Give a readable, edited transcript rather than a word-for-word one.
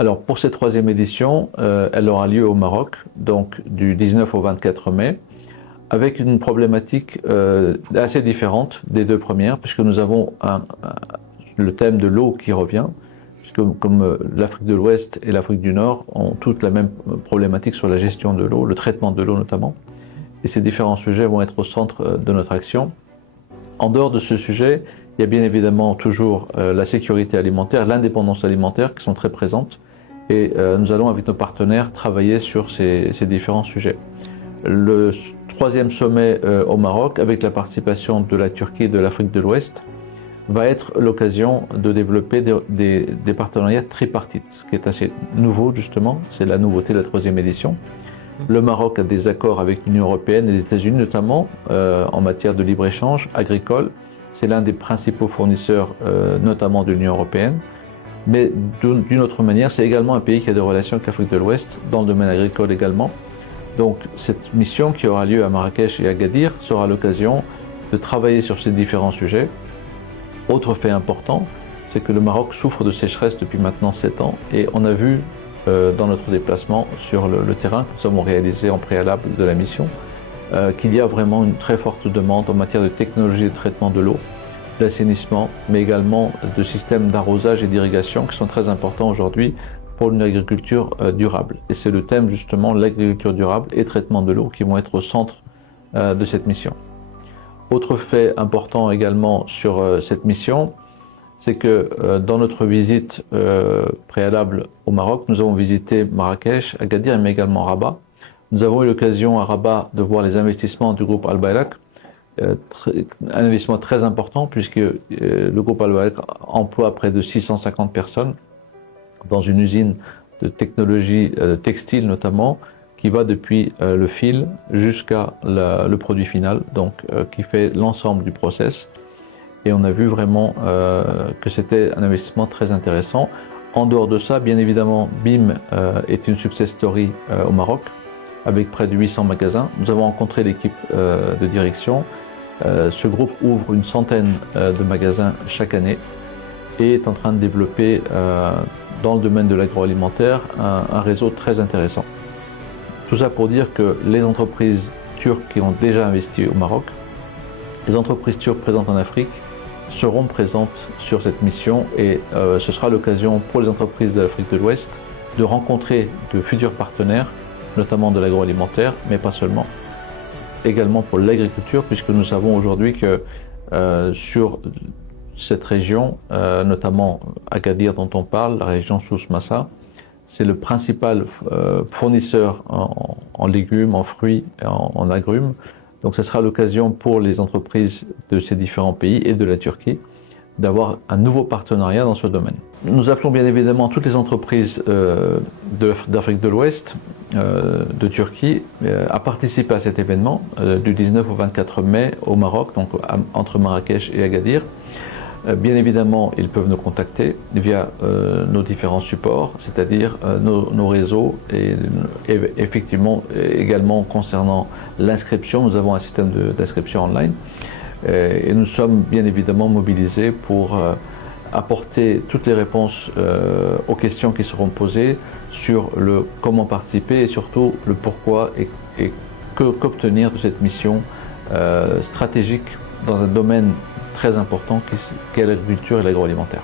Alors pour cette troisième édition, elle aura lieu au Maroc, donc du 19 au 24 mai, avec une problématique assez différente des deux premières, puisque nous avons le thème de l'eau qui revient, puisque comme l'Afrique de l'Ouest et l'Afrique du Nord ont toutes la même problématique sur la gestion de l'eau, le traitement de l'eau notamment, et ces différents sujets vont être au centre de notre action. En dehors de ce sujet, il y a bien évidemment toujours la sécurité alimentaire, l'indépendance alimentaire qui sont très présentes, et nous allons avec nos partenaires travailler sur ces différents sujets. Le troisième sommet au Maroc, avec la participation de la Turquie et de l'Afrique de l'Ouest, va être l'occasion de développer des partenariats tripartites, ce qui est assez nouveau justement, c'est la nouveauté de la troisième édition. Le Maroc a des accords avec l'Union européenne et les États-Unis notamment en matière de libre-échange agricole. C'est l'un des principaux fournisseurs notamment de l'Union européenne. Mais d'une autre manière, c'est également un pays qui a des relations avec l'Afrique de l'Ouest, dans le domaine agricole également. Donc cette mission qui aura lieu à Marrakech et à Agadir sera l'occasion de travailler sur ces différents sujets. Autre fait important, c'est que le Maroc souffre de sécheresse depuis maintenant 7 ans et on a vu dans notre déplacement sur le terrain que nous avons réalisé en préalable de la mission qu'il y a vraiment une très forte demande en matière de technologie de traitement de l'eau, d'assainissement, mais également de systèmes d'arrosage et d'irrigation qui sont très importants aujourd'hui pour une agriculture durable. Et c'est le thème justement, l'agriculture durable et traitement de l'eau qui vont être au centre de cette mission. Autre fait important également sur cette mission, c'est que dans notre visite préalable au Maroc, nous avons visité Marrakech, Agadir, mais également Rabat. Nous avons eu l'occasion à Rabat de voir les investissements du groupe Al-Bayrak, un investissement très important puisque le groupe Al-Bayrak emploie près de 650 personnes dans une usine de technologie textile notamment, qui va depuis le fil jusqu'à le produit final, donc qui fait l'ensemble du process. Et on a vu vraiment que c'était un investissement très intéressant. En dehors de ça, bien évidemment, BIM est une success story au Maroc, avec près de 800 magasins. Nous avons rencontré l'équipe de direction. Ce groupe ouvre une centaine de magasins chaque année et est en train de développer dans le domaine de l'agroalimentaire un réseau très intéressant. Tout ça pour dire que les entreprises turques qui ont déjà investi au Maroc, les entreprises turques présentes en Afrique seront présentes sur cette mission et ce sera l'occasion pour les entreprises de l'Afrique de l'Ouest de rencontrer de futurs partenaires, notamment de l'agroalimentaire, mais pas seulement. Également pour l'agriculture, puisque nous savons aujourd'hui que sur cette région, notamment Agadir dont on parle, la région Souss-Massa, c'est le principal fournisseur en légumes, en fruits, en agrumes. Donc ce sera l'occasion pour les entreprises de ces différents pays et de la Turquie d'avoir un nouveau partenariat dans ce domaine. Nous appelons bien évidemment toutes les entreprises d'Afrique de l'Ouest, de Turquie, à participer à cet événement du 19 au 24 mai au Maroc, donc entre Marrakech et Agadir. Bien évidemment, ils peuvent nous contacter via nos différents supports, c'est-à-dire nos réseaux et effectivement également concernant l'inscription, nous avons un système d'inscription online et nous sommes bien évidemment mobilisés pour apporter toutes les réponses aux questions qui seront posées sur le comment participer et surtout le pourquoi et qu'obtenir de cette mission stratégique dans un domaine très important qu'est l'agriculture et l'agroalimentaire.